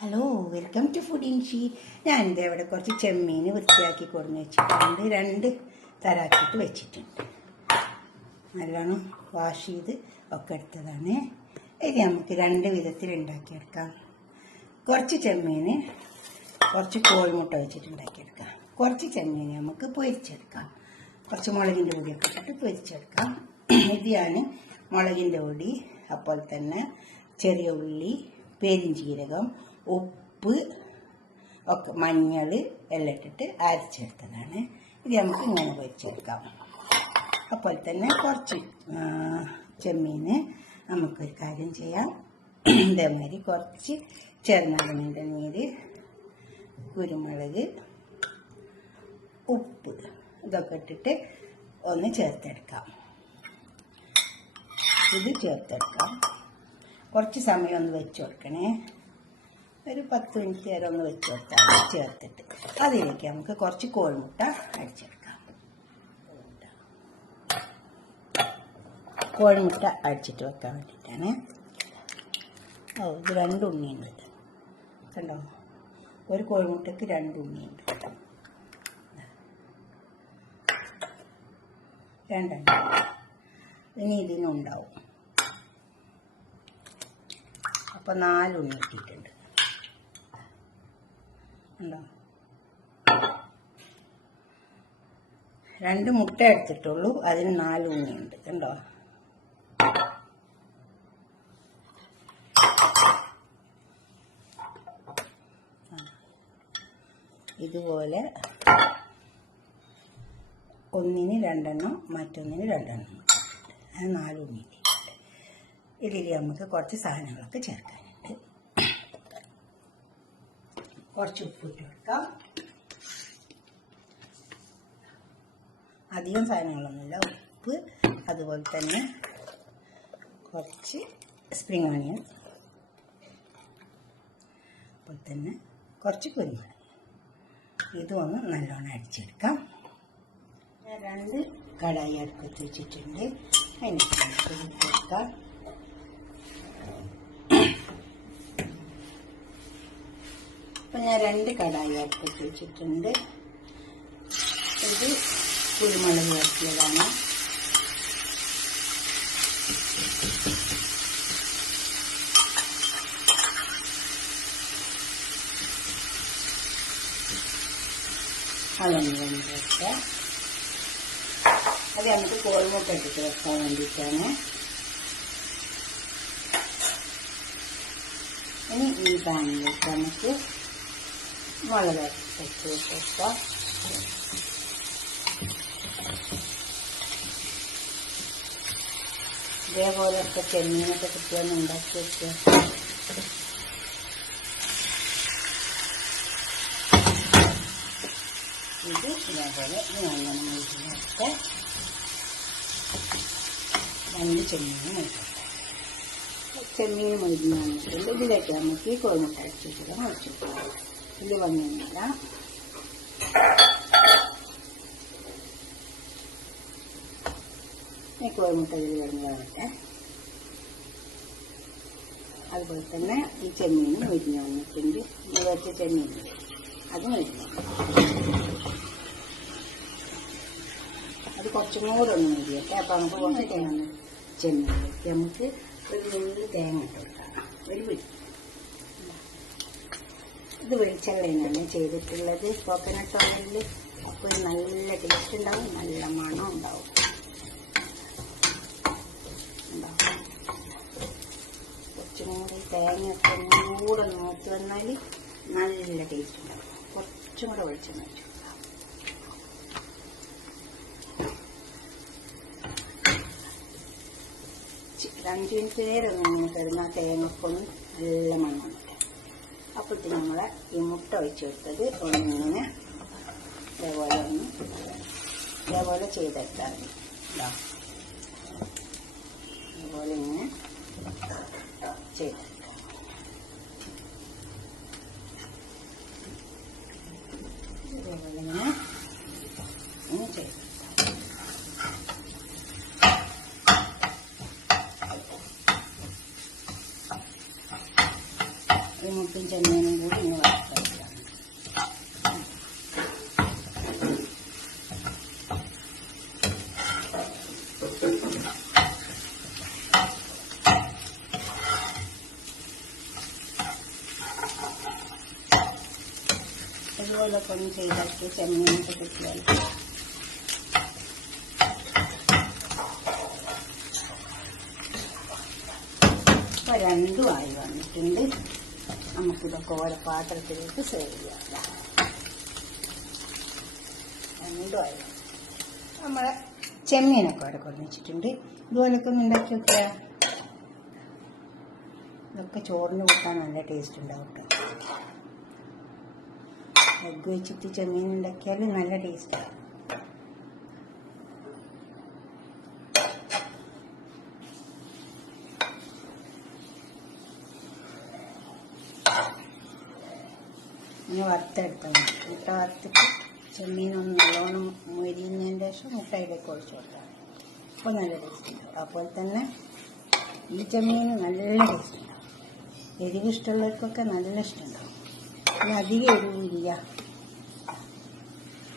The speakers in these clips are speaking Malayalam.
Hello, welcome to food in she. ഞാനിത് ഇവിടെ കുറച്ച് ചെമ്മീൻ വൃത്തിയാക്കി കൊടുന്ന് വെച്ചിട്ടുണ്ട്. 2 തരാക്കിയിട്ട് വെച്ചിട്ടുണ്ട്. നല്ലോണം വാഷ് ചെയ്ത് ഒക്കെ എടുത്തതാണ്. ഇത് നമുക്ക് 2 വിധത്തിൽ ഉണ്ടാക്കിയെടുക്കാം. കുറച്ച് ചെമ്മീൻ കുറച്ച് കോഴിമുട്ട വെച്ചിട്ട് ഉണ്ടാക്കിയെടുക്കാം. കുറച്ച് ചെമ്മീൻ നമുക്ക് പൊരിച്ചെടുക്കാം. കുറച്ച് മുളകിൻ്റെ പൊടിയൊക്കെ ഇട്ടിട്ട് പൊരിച്ചെടുക്കാം. ഇത് ഞാൻ മുളകിൻ്റെ പൊടി, അപ്പോൾ തന്നെ ചെറിയ ഉള്ളി, പെരിഞ്ചീരകം, ഉപ്പ് ഒക്കെ, മഞ്ഞൾ എല്ലാം ഇട്ടിട്ട് അരച്ചെടുത്തതാണ്. ഇത് നമുക്ക് ഇങ്ങനെ പൊരിച്ചെടുക്കാം. അപ്പോൾ തന്നെ കുറച്ച് ചെമ്മീൻ നമുക്കൊരു കാര്യം ചെയ്യാം. ഇതേമാതിരി കുറച്ച് ചെറുനാരങ്ങയുടെ നീര്, കുരുമുളക്, ഉപ്പ് ഇതൊക്കെ ഇട്ടിട്ട് ഒന്ന് ചേർത്തെടുക്കാം. ഇത് ചേർത്തെടുക്കാം. കുറച്ച് സമയം ഒന്ന് വെച്ച് കൊടുക്കണേ. ഒരു 10 മിനിറ്റ് നേരം ഒന്ന് വെച്ച് കൊടുത്താൽ ചേർത്തിട്ട് അതിലേക്ക് നമുക്ക് കുറച്ച് കോഴിമുട്ട അടിച്ചെടുക്കാം. കോഴിമുട്ട അടിച്ചിട്ട് വെക്കാൻ വേണ്ടിയിട്ടാണ്. ഇത് 2 ഉണ്ണിയുണ്ട് കണ്ടോ. ഒരു കോഴിമുട്ടയ്ക്ക് 2 ഉണ്ണിയുണ്ട്. 2 ഇനി ഇതിനുണ്ടാവും. അപ്പോൾ 4 ഉണ്ണി ഇട്ടിട്ടുണ്ട്. ഉണ്ടോ, 2 മുട്ട എടുത്തിട്ടുള്ളൂ, അതിന് 4 ഉണ്ണിയുണ്ട് കണ്ടോ. ഇതുപോലെ ഒന്നിന് 2 എണ്ണം, മറ്റൊന്നിന് 2 എണ്ണം, അത് 4 ഉണ്ണി. ഇതിൽ നമുക്ക് കുറച്ച് സാധനങ്ങളൊക്കെ ചേർക്കാനുണ്ട്. കുറച്ച് ഉപ്പിട്ട് കൊടുക്കാം. അധികം സാധനങ്ങളൊന്നുമില്ല. ഉപ്പ്, അതുപോലെ തന്നെ കുറച്ച് സ്പ്രിംഗ് ഓണിയൻ, അതുപോലെ തന്നെ കുറച്ച് കുരുമുളക്. ഇതൊന്ന് നല്ലോണം അടിച്ചെടുക്കാം. 2 കടായി അടുപ്പത്ത് വെച്ചിട്ടുണ്ട്. അതിന് കൊടുക്കാം. അപ്പം ഞാൻ 2 കടായി അടുപ്പത്ത് വെച്ചിട്ടുണ്ട്. ഇത് കുരുമുളക് വരട്ടിയതാണ്. അതൊന്ന് വേണ്ടി വെക്കാം. അത് നമുക്ക് കോഴിമുട്ട ഇട്ടിട്ട് വെക്കാൻ വേണ്ടിയിട്ടാണ്. ഇനി ഈ പാനിലേക്ക് നമുക്ക് മുളക് വെച്ച് വെക്കാം. ഇതേപോലെയൊക്കെ ചെമ്മീനൊക്കെ കിട്ടിയൊന്ന് ഉണ്ടാക്കി വെക്കുക. ഇത് ഇതേപോലെ അങ്ങനെ മുഴുവനൊക്കെ 2 ചെമ്മീൻ മുഴുവൻ. ചെമ്മീൻ മുഴുവൻ വന്നിട്ടുണ്ട്. ഇതിലേക്ക് നമുക്ക് ഈ കോഴിമുട്ട അടിച്ചിട്ട് മുറിച്ചു. ഇത് വന്നില്ല. ഈ കോഴിമുട്ട ഇതിൽ കിടന്നതാവട്ടെ. അതുപോലെ തന്നെ ഈ ചെമ്മീൻ മുരിഞ്ഞ് വന്നിട്ടുണ്ട്. ഇത് വെച്ച ചെമ്മീൻ അത് മുരിഞ്ഞു. അത് കുറച്ചും കൂടെ ഒന്ന് മുരിയട്ടെ. അപ്പം നമുക്ക് കുറച്ച് തേങ്ങ ചെമ്മീനിലേക്ക് നമുക്ക് ഒരു നുള്ളി തേങ്ങ ഇട്ട് കൊടുക്കാം. ഒരു പിടി. ഇത് വെളിച്ചെണ്ണയാണ് ചെയ്തിട്ടുള്ളത്, കോക്കനട്ട് ഓയിലിൽ. അപ്പോൾ നല്ല ടേസ്റ്റ് ഉണ്ടാവും, നല്ല മണം ഉണ്ടാവും. കുറച്ചും കൂടി തേങ്ങയൊക്കെ ഒന്നുകൂടെ നോക്കി വന്നാൽ നല്ല ടേസ്റ്റ് ഉണ്ടാവും. കുറച്ചും കൂടെ വെളിച്ചെണ്ണ വെച്ചു കൊടുക്കാം. 5 മിനിറ്റ് നേരം ഒന്നിങ്ങനെ തരുന്ന തേങ്ങക്കൊന്ന് നല്ല മണം. അപ്പോഴത്തെ നമ്മൾ ഈ മുട്ട ഒഴിച്ച് കൊടുത്തത് ഒന്നിങ്ങനെ ഇതേപോലെ ചെയ്തെടുത്താൽ മതി. ഇതുപോലെ ഇങ്ങനെ ചെയ്തെടുക്കാം. ഇതേപോലെ ഇങ്ങനെ ചെയ്തെടുക്കാം. ഈ മുട്ടും ചെമ്മീനും കൂടി ഇങ്ങനെ വറുത്തെടുക്കുക. ഇതുപോലൊക്കെ ഒന്ന് ചെയ്താക്കി ചെമ്മീനൊക്കെ കിട്ടിയാൽ ഇപ്പോൾ രണ്ടും ആയി വന്നിട്ടുണ്ട്. നമുക്കിതൊക്കെ ഓരോ പാത്രത്തിലേക്ക് സെർവ് ചെയ്യാം. രണ്ടും ആയി നമ്മളെ ചെമ്മീനൊക്കെ അവിടെ കൊണ്ടുവച്ചിട്ടുണ്ട്. ഇതുപോലൊക്കെ ഒന്ന് ഉണ്ടാക്കി വെക്കുക. ഇതൊക്കെ ചോറിന് കൂട്ടാൻ നല്ല ടേസ്റ്റ് ഉണ്ടാവും. എഗ്ഗ് വെച്ചിട്ട് ചെമ്മീൻ ഉണ്ടാക്കിയാൽ നല്ല ടേസ്റ്റാണ്. ഇങ്ങനെ വറുത്തെടുത്താൽ മതി. മുട്ട വറുത്തിട്ട് ചെമ്മീനൊന്ന് നല്ലോണം മൊരിഞ്ഞതിന് ശേഷം മുട്ടയിലേക്ക് ഒഴിച്ചു കൊടുക്കാം. അപ്പോൾ നല്ല ടേസ്റ്റ് ഉണ്ടാവും. അതുപോലെ തന്നെ ഈ ചെമ്മീൻ നല്ല ടേസ്റ്റ് ഉണ്ടാവും. എരിവ് ഇഷ്ടമുള്ളവർക്കൊക്കെ നല്ല ഇഷ്ടമുണ്ടാവും. പിന്നെ അധികം എരിവില്ല.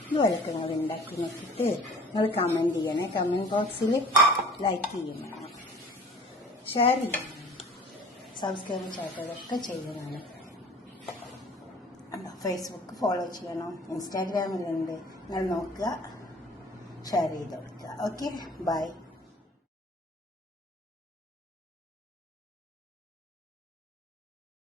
ഇതുപോലൊക്കെ നിങ്ങൾ ഉണ്ടാക്കി നോക്കിയിട്ട് നിങ്ങൾ കമൻറ്റ് ചെയ്യണേ. കമൻറ്റ് ബോക്സിൽ ലൈക്ക് ചെയ്യണം, ഷെയർ ചെയ്യണം, സബ്സ്ക്രൈബ് ചെയ്തൊക്കെ ചെയ്യുന്നതാണ്. ഫേസ്ബുക്ക് ഫോളോ ചെയ്യണം, ഇൻസ്റ്റാഗ്രാമിലുണ്ട്. നിങ്ങൾ നോക്കുക, ഷെയർ ചെയ്ത് കൊടുക്കുക. Okay, by.